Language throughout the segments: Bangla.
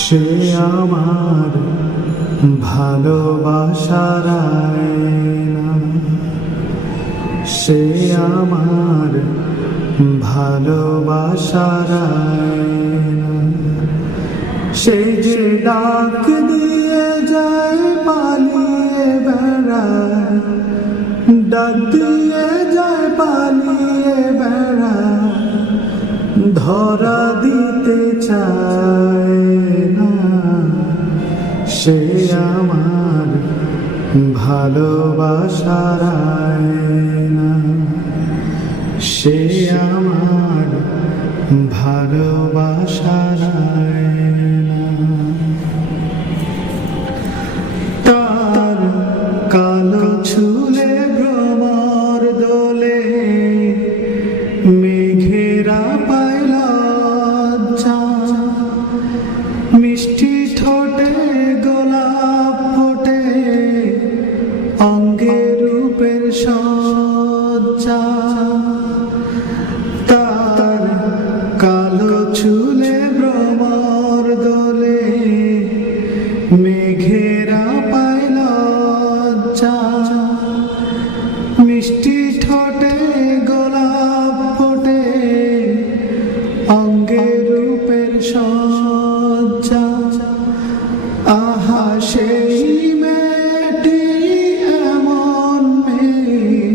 সে আমার ভালোবাসার আয়না, সে আমার ভালোবাসার আয়না। সে যে ডাক দিয়ে যায় পালিয়ে বেড়ায়, ডাক দিয়ে যায় পালিয়ে বেড়ায়, ধরা দিতে চায় না। সে আমার ভালোবাসার আয়না, সে আমার ভালোবাসার আয়না। তার কালো চুলে ভ্রমর দোলে, মেঘেরা পায় লজ্জা, মিষ্টি ঠোঁটে গোলাপ ফোটে, অঙ্গে রূপের সজ্জা। তার কালো চুলে ভ্রমর দোলে, মেঘেরা পায় লজ্জা, মিষ্টি ঠোঁটে গোলাপ ফোটে, অঙ্গে রূপের সজ্জা। আহা সেই মেয়েটি এমন মেয়ে,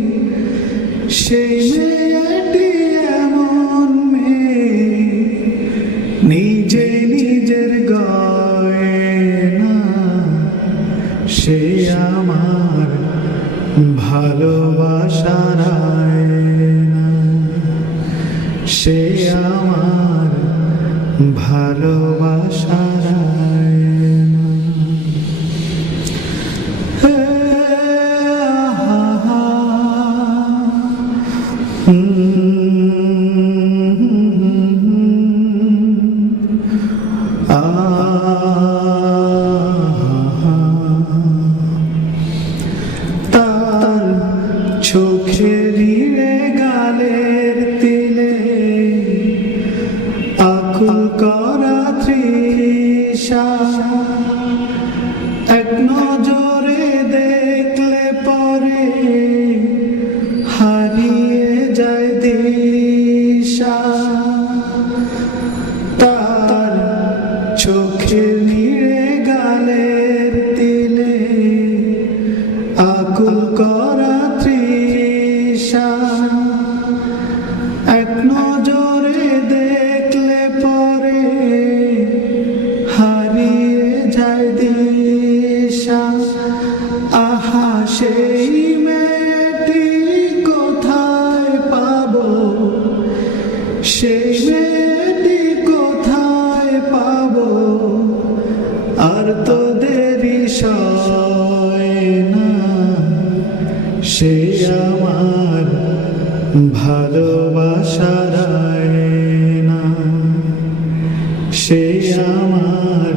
সেই মেয়েটি এমন মেয়ে, নিজে নিজের গয়না। সে আমার ভালোবাসার আয়না, সে আমার ভালোবাসার আয়না। হে আহা, তার চোখের নীড়ে গালের তিলে, আকুল করা তৃষা, এক নজরে দেখলে পরে হারিয়ে যায় দিশা। তার চোখের নীড়ে গালের তিলে, আকুল করা তৃষা, এক নজরে দেখলে পরে হারিয়ে যায় দিশা। আহা সেই মেয়েটি কোথায় পাবো, সেই মেয়েটি কোথায় পাবো, আর তো দেরি সয় না। সে আমার ভালোবাসার আয়না, সে আমার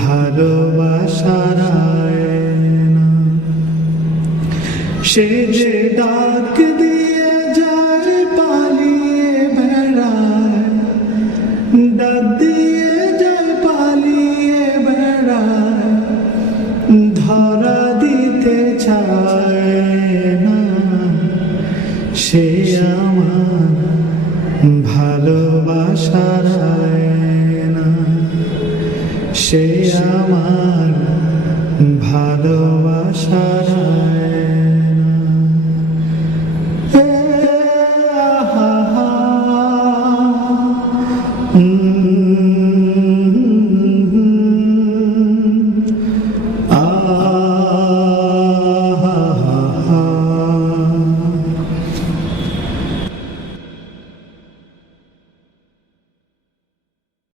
ভালোবাসার আয়না। সে যে ডাক দিয়ে যায় পালিয়ে বেড়ায়, ডাক দিয়ে যায় পালিয়ে বেড়ায়, ধরা দিতে চায় না। সে আমার ভালোবাসার আয়না, সে আমার